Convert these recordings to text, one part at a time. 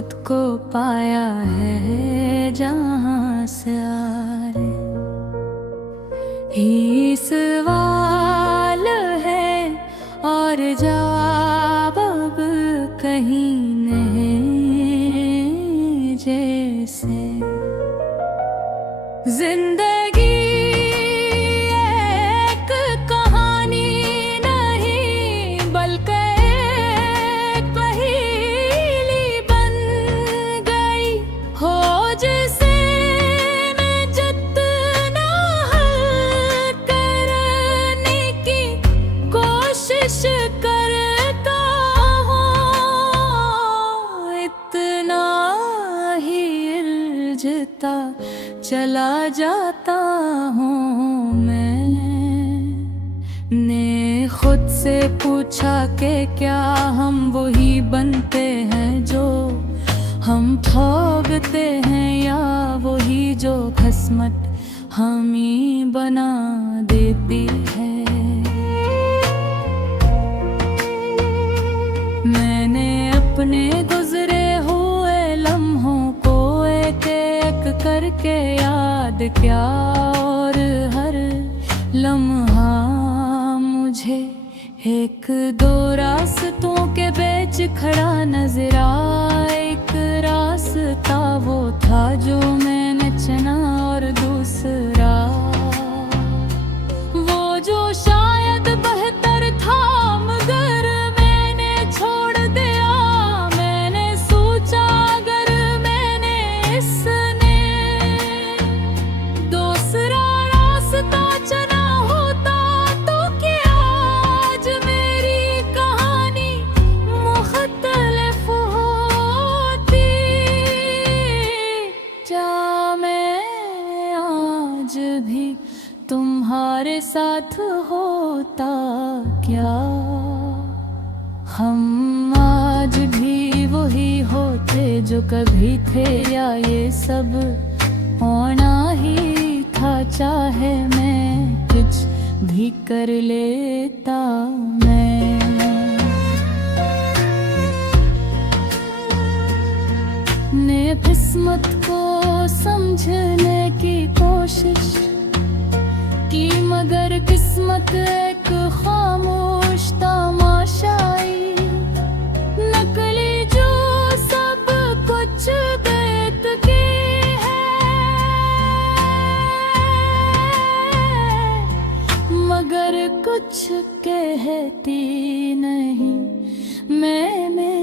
खुद को पाया है जहाँ से आए। ही सवाल है और जवाब अब कहीं नहीं जैसे। जिंदगी एक कहानी नहीं बल्कि एक पहेली बन गई हो, जिसे मैं जितना हल करने की कोशिश करता हूँ, इतना ही उलझता चला जाता हूँ। मैंने खुद से पूछा कि क्या हम वही बनते हैं जो हम ठोगते हैं, या वही जो किस्मत हम ही बना देती है। मैंने अपने गुजरे हुए लम्हों को एक एक करके याद किया, और हर लम्हा मुझे एक दो रास्तों के बीच खड़ा नजर आया। एक रास्ता वो था जो मैंने चुना, और दूसरा वो जो शायद बेहतर था मगर मैंने छोड़ दिया। मैंने सोचा अगर मैंने इसने दूसरा रास्ता चुना होता तो क्या आज मेरी कहानी मुख्तलिफ होती। क्या मैं आज भी तुम्हारे साथ होता, क्या हम आज भी वही होते जो कभी थे, या ये सब होना ही था। चाहे मैं कुछ भी कर लेता, मैंने किस्मत को समझने की कोशिश की, मगर किस्मत एक खामोश तमाशाई नकली जो सब कुछ देखती है, मगर कुछ कहती नहीं। मैंने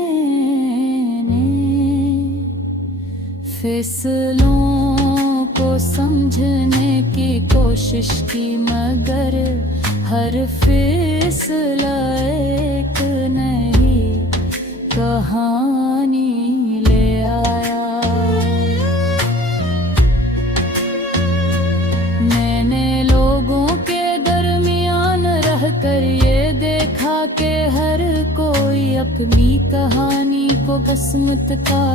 फैसलों को समझने की कोशिश की, मगर हर फैसला एक नई कहानी ले आया। मैंने लोगों के दरमियान रहकर ये देखा कि हर कोई अपनी कहानी को किस्मत का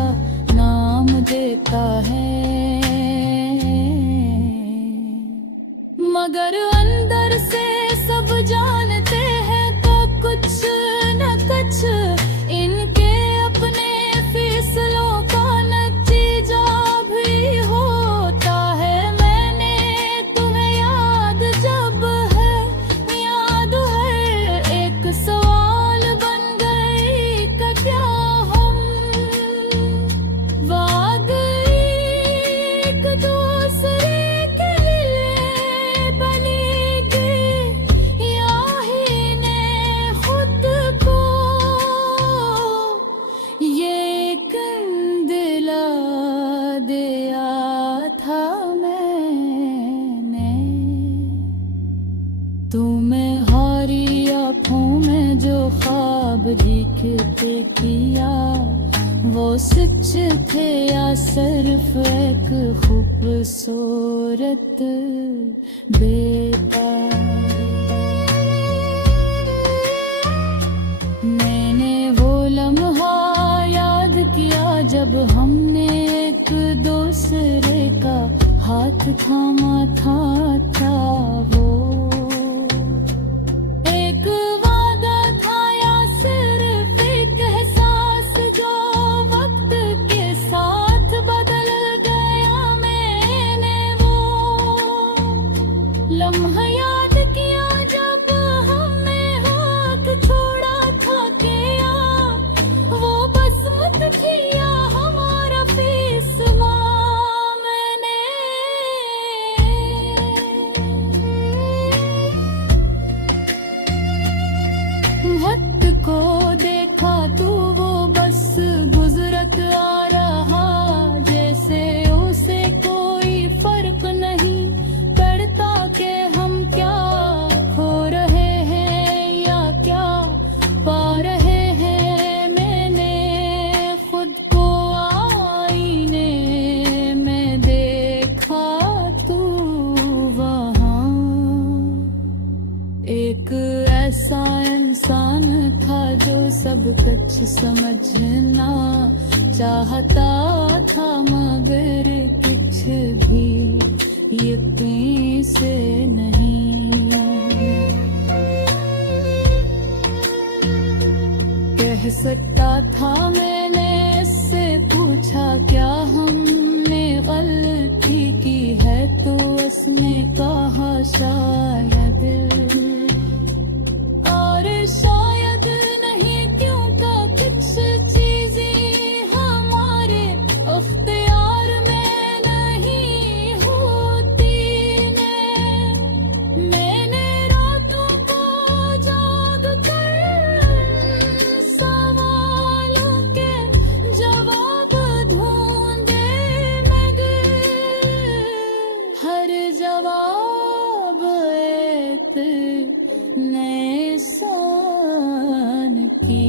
नाम देता है, मगर अंदर से सब जानते हैं तो कुछ न कुछ इनके अपने फैसलों का नतीजा भी होता है। मैंने तुम्हें याद जब है याद है एक सवाल बन गई कि क्या हम वाकई एक दूसरे के लिए बनेंगे, या ही ने खुद को ये दिला दिया था। मैंने तुम्हें हारी आँखों में जो ख्वाब दिखते किया, वो सच थे या सिर्फ एक खूबसूरत बेटा। मैंने वो लम्हा याद किया जब हमने एक दूसरे का हाथ थामा था वो एक वादा था या सिर्फ एक एहसास जो वक्त के समझना चाहता था, मगर कुछ भी यकीन से नहीं। कह सकता था मैंने इससे पूछा, क्या हमने गलती की है? तो उसने कहा शायद, और शायद नहीं, क्योंकि कुछ चीजें हमारे अख्तियार में नहीं होती ने। मैंने रातों को जाग कर सवालों के जवाब ढूंढे, मगर हर जवाब एक नए शान की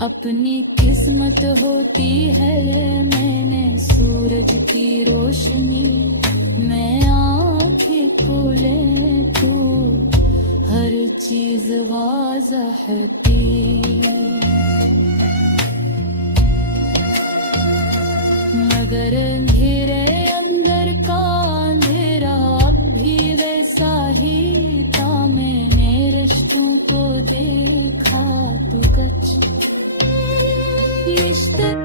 अपनी किस्मत होती है। मैंने सूरज की रोशनी में आँखें खोले तो हर चीज वाज़ह थी। मगर अंधेरे अंदर का अंधेरा अब भी वैसा ही था। मैंने रिश्तों को देखा तो कुछ रिश्ते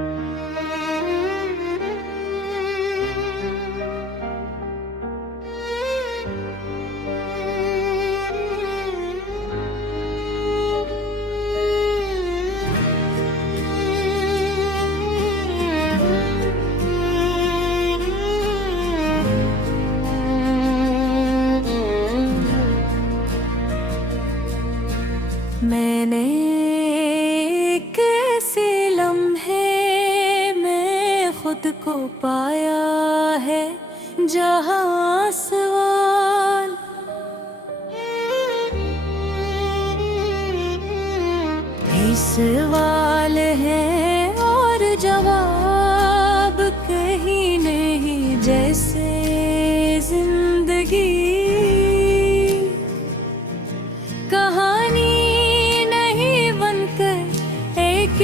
मैंने कैसे लम्हे में खुद को पाया है, जहाँ सवाल ही सवाल है और जवाब कहीं नहीं। जैसे जिंदगी कहानी नहीं बनकर एक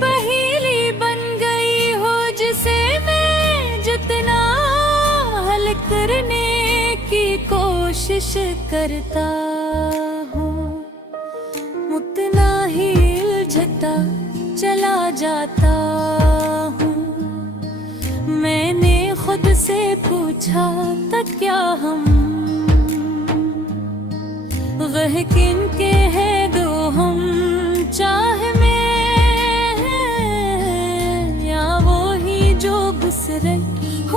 पहेली बन गई हो, जिसे मैं जितना हल करने की कोशिश करता हूँ, उतना ही उलझता चला जाता हूँ। मैंने खुद से पूछा था, क्या हम वह किन के हैं दो हम चाह में हैं, या वो ही जो गुजरे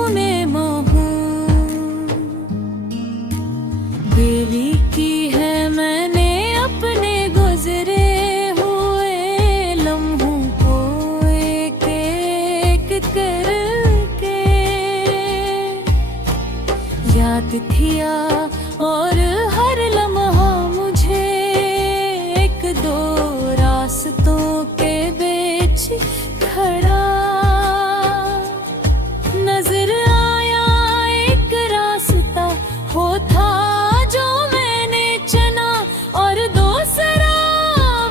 उन्हें मोहूं। बेली की है मैंने अपने गुजरे हुए लम्हों को एक एक करके याद किया, और हर लम्हा मुझे एक दो रास्तों के बीच खड़ा नजर आया। एक रास्ता वो था जो मैंने चुना, और दूसरा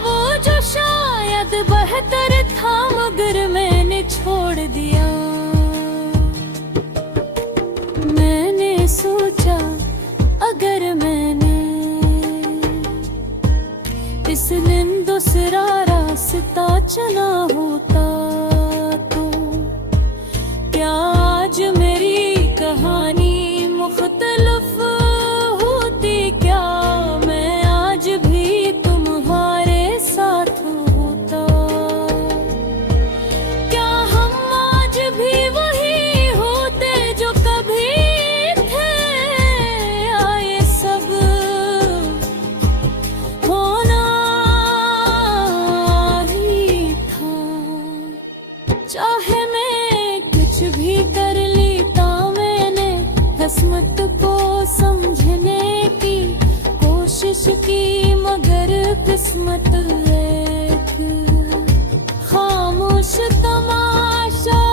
वो जो शायद बेहतर था मगर मैंने छोड़ दिया। मैंने सोचा, अगर मैंने इस दिन दूसरा रास्ता चुना होता तो क्या आज मेरी कहानी मुख्तलिफ होती? क्या मैं आज भी तुम्हारे साथ होता? क्या हम आज भी वही होते जो कभी थे? आए सब होना ही था। चाहे मैं कुछ भी कर लेता, मैंने किस्मत को समझने की कोशिश की, मगर किस्मत एक खामोश तमाशाई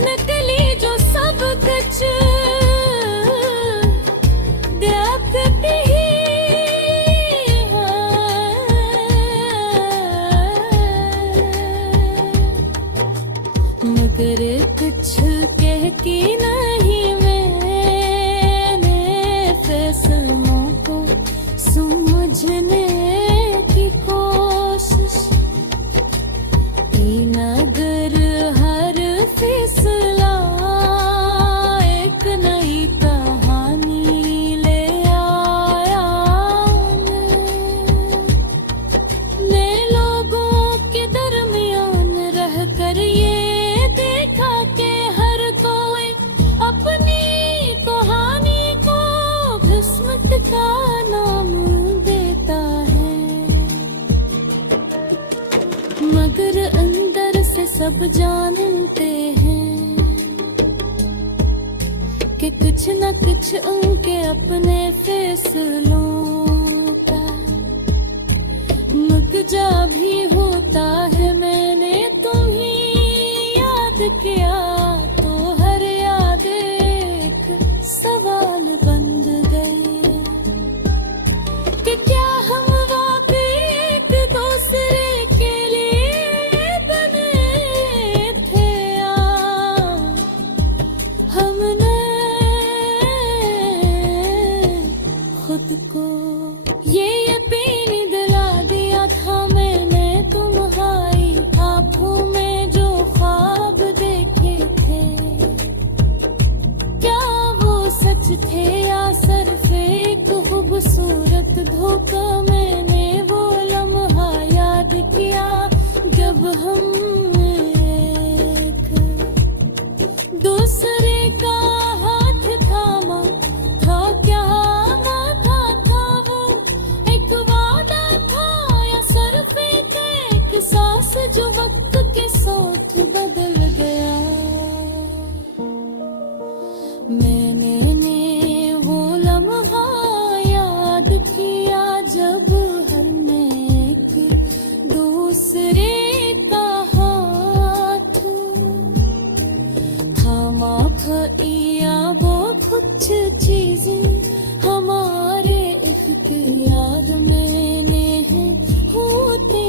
नकली जो सब कुछ देखती ही मगर अंदर से सब जानते हैं कि कुछ न कुछ उनके अपने फैसलों का मुकजा भी होता है। मैंने तुम्हें याद किया तो हर याद एक सवाल बन गई कि क्या हम वाकई एक दूसरे के लिए बने थे या हमने खुद को ये यकीन दिला दिया था। मैंने तुम्हारी आंखों में जो ख्वाब देखे थे, क्या वो सच थे या सिर्फ एक खूबसूरत धोखा। मैंने वो लम्हा याद किया जब हम एक दूसरे का हाथ थामा था। क्या वादा था वो, एक वादा था या सिर्फ एक सांस जो वक्त के साथ बदल गया। मैंने वो लम्हा याद किया जब हमने एक दूसरे का हाथ थामा था। या वो कुछ चीजें हमारे इख्तियार में हैं होते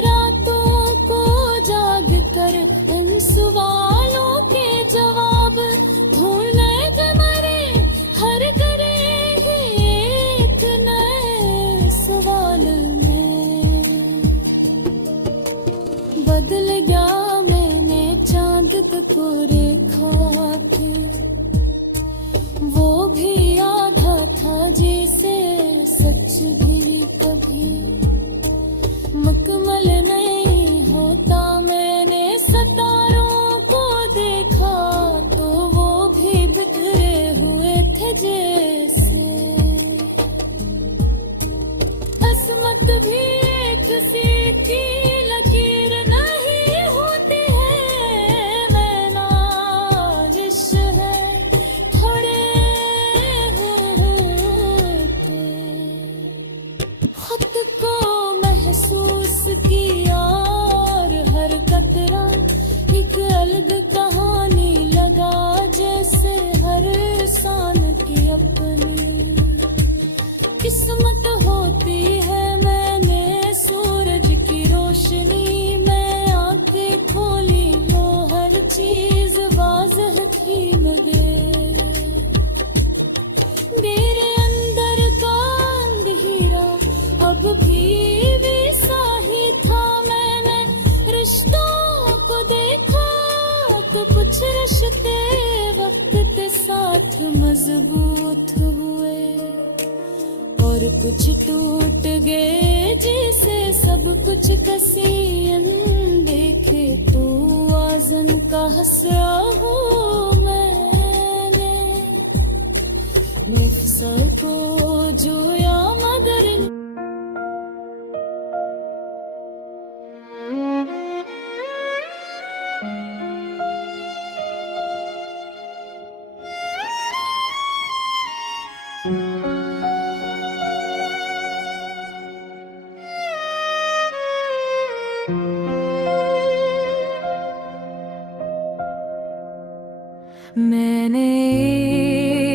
रातों को जाग कर इन सवालों के जवाब ढूंढने के मरे हर करे एक नए सवाल में बदल गया। मैंने चांद को रेखा के वो भी आधा था जिसे सच भी कभी मुकम्मल नहीं होता। मैंने सितारों को देखा तो वो भी बिखरे हुए थे जैसे असमत भी एक सी की लकीर नहीं होती है। नैना इश्क है थोड़े होते खुद को महसूस किया और हर कतरा एक अलग कहानी लगा। जैसे हर इंसान की अपनी किस्मत होती है। मैंने सूरज की रोशनी में आंखें खोली वो हर चीज वाज़ह थी मगर मेरे अंदर का अंधेरा अब भी वैसा ही था। मैंने रिश्तों को देखा तो कुछ रिश्ते वक्त के साथ मजबूत हुए और कुछ टूट गए जैसे सब कुछ कसी देखे तो आज़न का हंसा हूँ। मैंने मिफ्सल को जोया मगर मैंने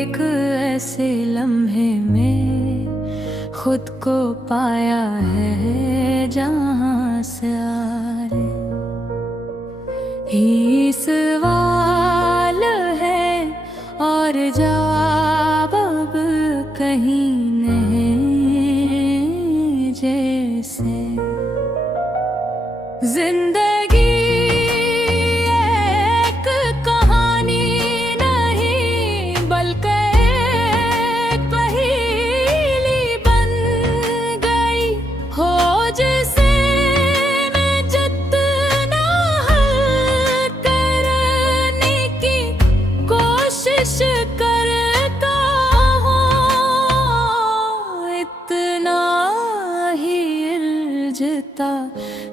एक ऐसे लम्हे में खुद को पाया है जहाँ सारे ही सवाल है और जवाब अब कहीं नहीं। जैसे जिंदगी एक कहानी नहीं बल्कि एक पहेली बन गई हो जिसे मैं जितना हल करने की कोशिश करता हूँ इतना ही बुझता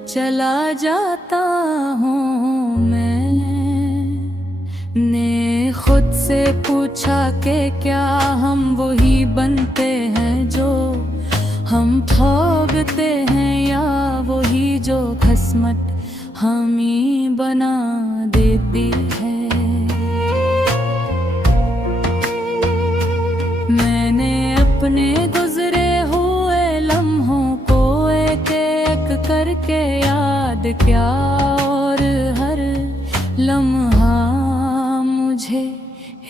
चला जाता हूँ। मैंने खुद से पूछा कि क्या हम वही बनते हैं जो हम भोगते हैं, या वही जो किस्मत हम ही बना देती है। मैंने अपने गुजरे हुए लम्हों को एक एक करके याद किया, और हर लम्हा मुझे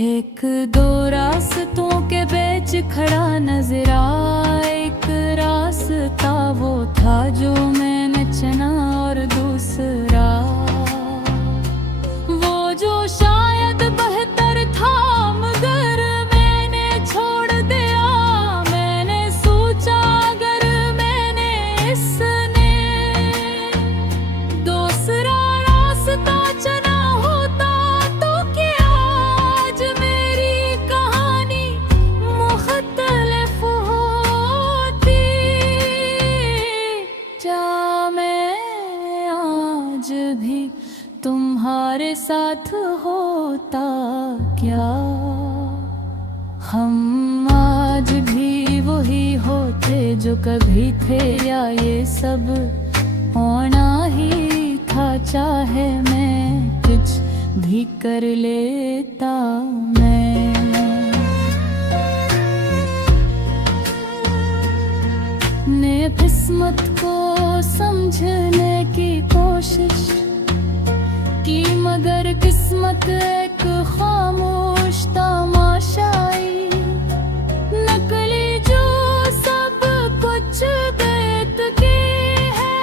एक दो रास्तों के बीच खड़ा नजर आया। एक रास्ता वो था जो मैंने चुना, और दूसरा वो जो शायद बेहतर था मगर मैंने छोड़ दिया। मैंने सोचा अगर मैंने इसने दूसरा रास्ता चुना होता तो क्या आज मेरी कहानी मुख्तलिफ होती। क्या मैं आज भी तुम्हारे साथ होता, क्या हम आज भी वही होते जो कभी थे, या ये सब होना ही था। चाहे मैं कुछ भी कर लेता, मैंने किस्मत को समझने की कोशिश की, मगर किस्मत एक खामोश तमाशाई नकली जो सब कुछ देती है,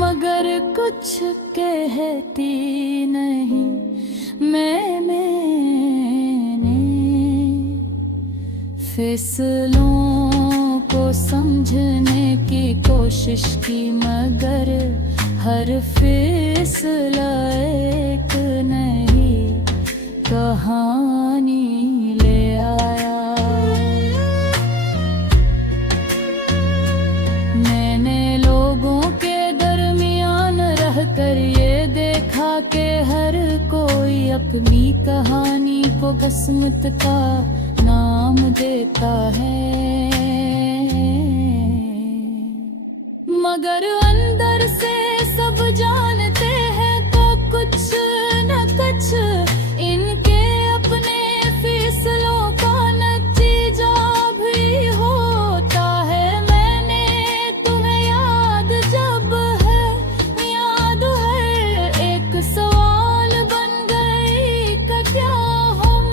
मगर कुछ कहती नहीं। मैंने फैसलों को समझने की कोशिश की, मगर हर फैसला एक नई कहानी ले आया। मैंने लोगों के दरमियान रहकर ये देखा कि हर कोई अपनी कहानी को किस्मत का नाम देता है, मगर अंदर से सब जानते हैं तो कुछ न कुछ इनके अपने फैसलों का नतीजा भी होता है। मैंने तुम्हें याद है एक सवाल बन गई कि क्या हम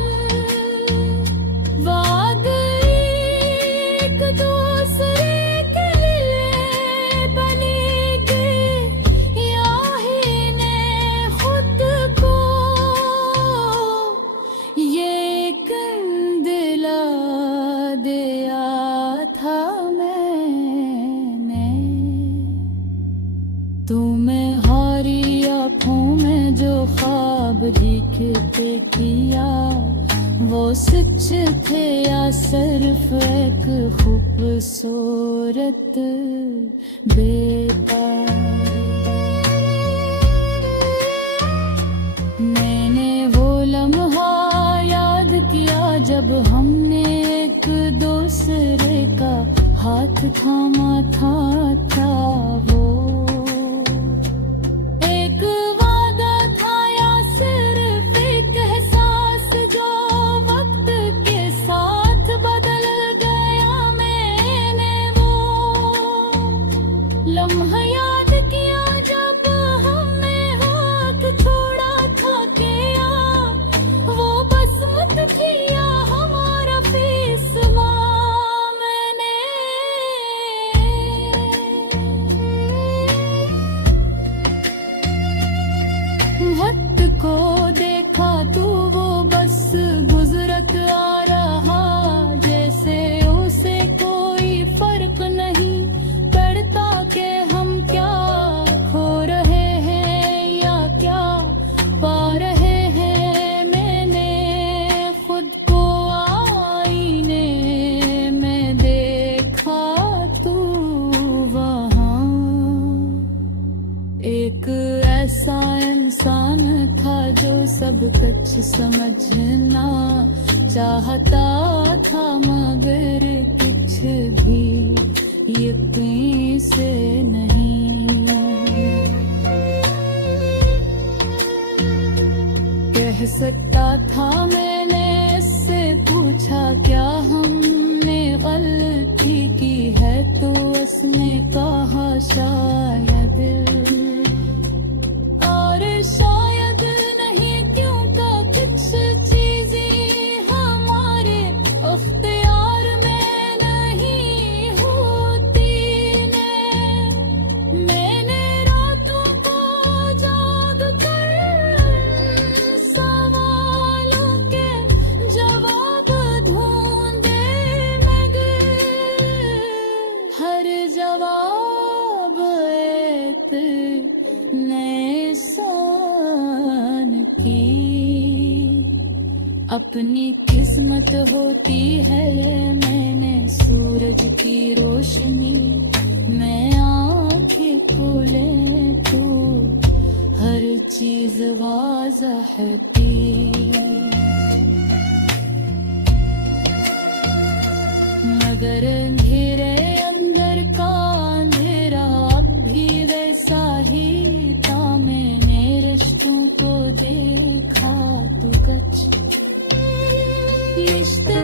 एक दूसरे के लिए बनेंगे, या ही ने खुद को ये दिला दिया था। मैंने तुम्हें हारी आँखों में जो ख्वाब दिखते किया, वो सच थे या सिर्फ एक खूबसूरत बेताब। मैंने वो लम्हा याद किया जब हमने एक दूसरे का हाथ थामा था। क्या वो एक वादा था या सिर्फ एक एहसास जो वक्त के साथ बदल गया? मैंने वो लम्हा याद किया जब हमने हाथ छोड़ा था। क्या वो बसमत थी या हमारा फैसला? मैंने समझना चाहता था, मगर कुछ भी यकीन से नहीं। कह सकता था मैंने इससे पूछा, क्या हमने गलती की है, तो उसने कहा शायद, और शायद नहीं, क्योंकि कुछ चीजें हमारे अख्तियार में नहीं होती ने। मैंने रातों को जाग कर सवालों के जवाब ढूंढे, मगर हर जवाब एक नए शान की अपनी किस्मत होती है। मैंने सूरज की रोशनी में आंखें खोले तो हर चीज वाज़ह थी, मगर अंधेरे अंदर का अंधेरा अब भी वैसा ही था। मैंने रिश्तों को देखा तो कुछ रिश्ते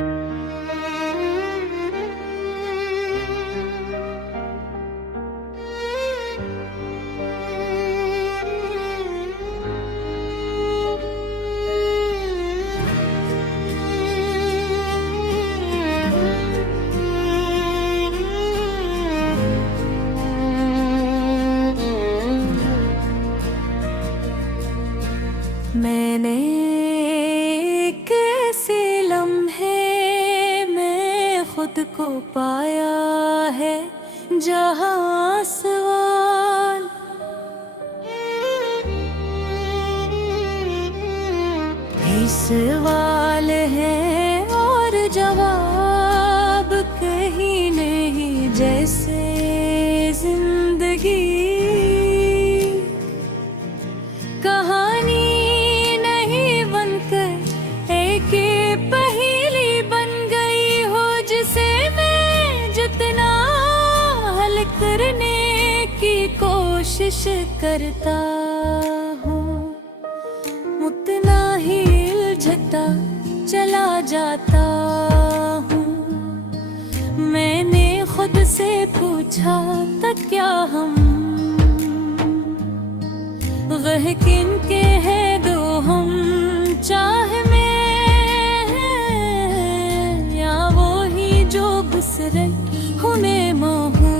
मैंने कैसे लम्हे में खुद को पाया है, जहाँ सवाल ही सवाल है और जवाब कहीं नहीं, जैसे जिंदगी कहानी पहेली बन गई हो, जिसे मैं जितना हल करने की कोशिश करता हूँ, उतना ही उलझता चला जाता हूँ। मैंने खुद से पूछा था, क्या हम वह किन के हैं दो हम चाह में, गुजरे हमें मोहूं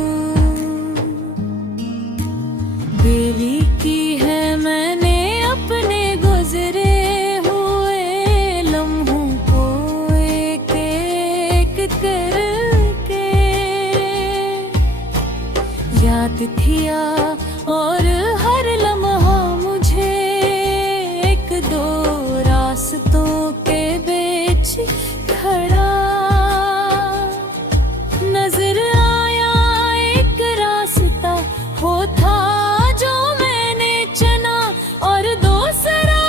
बेली की है मैंने अपने गुजरे हुए लम्हों को एक एक करके याद किया, और हर लम्हा मुझे एक दो रास्तों के बीच खड़ा नजर आया। एक रास्ता हो था जो मैंने चुना, और दूसरा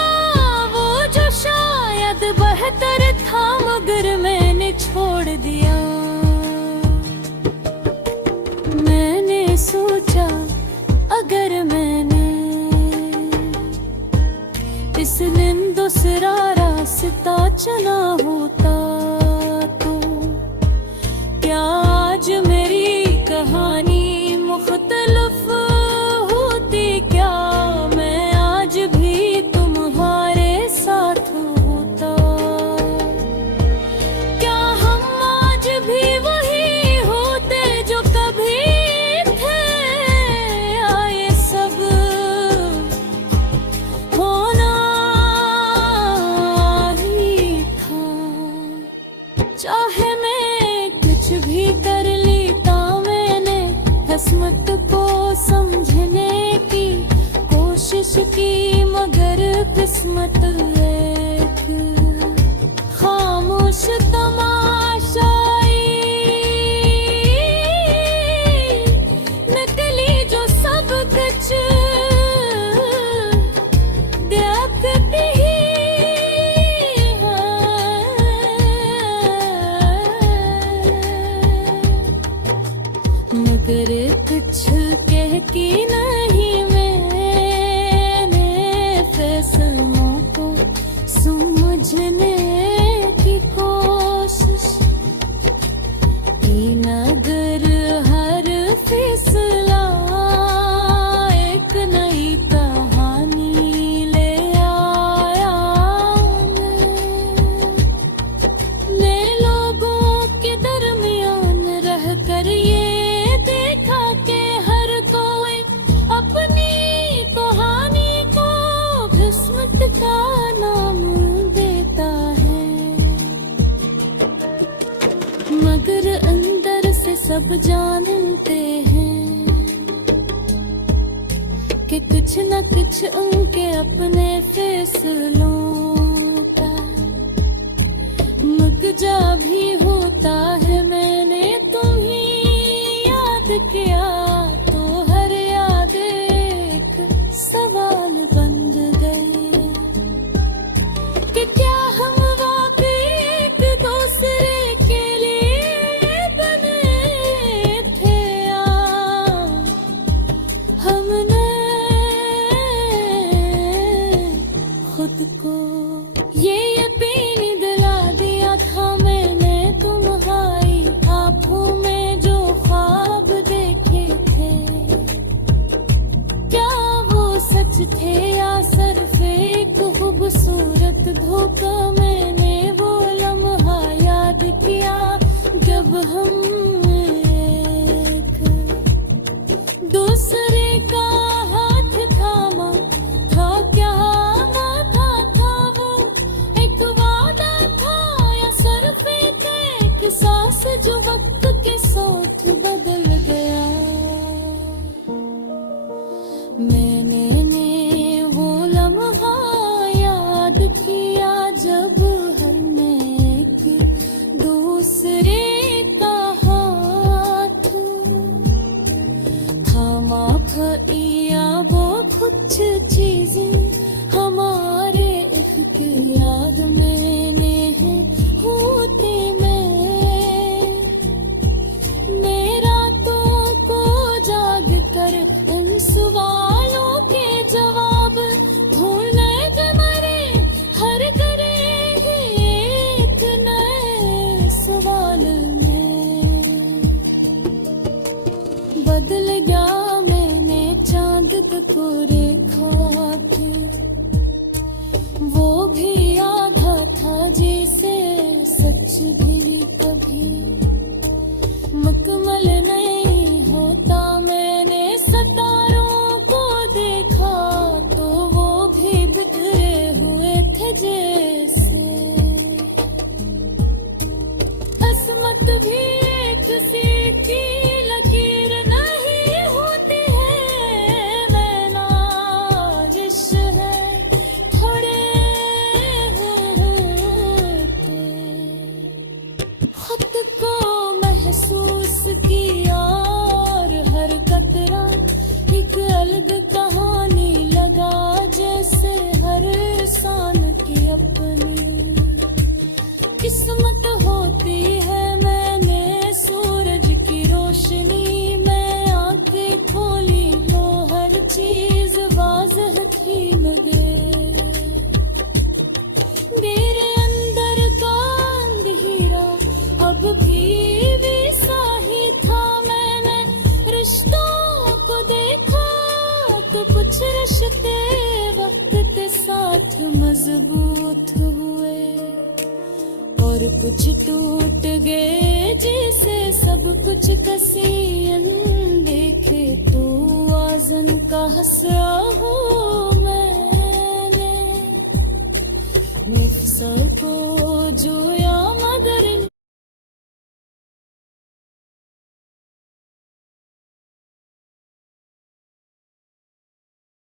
वो जो शायद बेहतर था, मगर मैंने छोड़ दिया। मैंने सोचा, अगर मैंने इस दिन दूसरा रास्ता चुना होता, तो क्या आज मेरी कहानी मुख्तलिफ होती, क्या मैं आज भी तुम्हारे साथ होता, क्या हम आज भी वही होते जो कभी थे, आए सब होना ही था। चाहे मैं कुछ भी कर लेता, मैंने किस्मत को समझने की कोशिश की, मगर किस्मत एक खामोश तमाशाई नकली जो सब कुछ देखती ही की नहीं मैंने फैसलों को समझने की कोशिश की, नगर हर फैसला एक नई कहानी ले आया मैं लोगों के दरमियान रह कर ये देखा कि हर कोई अपनी कहानी को किस्मत का नाम देता है, मगर अंदर से सब जानते हैं कि कुछ न कुछ उनके अपने फैसलों का मुकजा भी होता है। मैंने तुम्हें याद किया तो हर याद एक सवाल बन गए कि क्या हम वाकई एक दूसरे के लिए बने थे या हमने खुद को ये यकीन दिला दिया था। मैंने तुम्हारी आंखों में जो ख्वाब देखे थे, क्या वो सच थे या सिर्फ एक खूबसूरत धोखा। मैंने वो लम्हा याद किया जब हम एक दूसरे का हाथ थामा था, क्या माथा था वो एक वादा था या सिर्फ एक सांस जो वक्त के साथ बदल गया। मैंने वो लम्हा याद किया जब हमने एक दूसरे का हाथ थामा या वो कुछ चीजें हमारे इख्तियार में है होते मेरा तो को जाग कर उन सवालों के जवाब ढूंढने के मरे हर करे एक नए सवाल में बदल गया। मैंने चांद को रेखा के वो भी आधा था जिसे सच भी कभी मुकम्मल नहीं होता। मैंने सितारों को देखा तो वो भी बिखरे हुए थे जैसे किस्मत भी एक सी की लकीर नहीं होती है। मैं नागिश है थोड़े खुद को महसूस किया और हर कतरा एक अलग कहानी लगा, जैसे हर इंसान की अपनी किस्मत होती है। मैंने सूरज की रोशनी में आंखें खोली तो हर चीज वाज़ह थी लगे। मेरे अंदर का अंधेरा अब भी वैसा ही था। मैंने रिश्तों को देखा तो कुछ रिश्ते वक्त के साथ मजबूत हुए और कुछ टूट गए जैसे सब कुछ कसी देखे तो आज़न का हसरा हूँ मैंने मिफ्सल को जो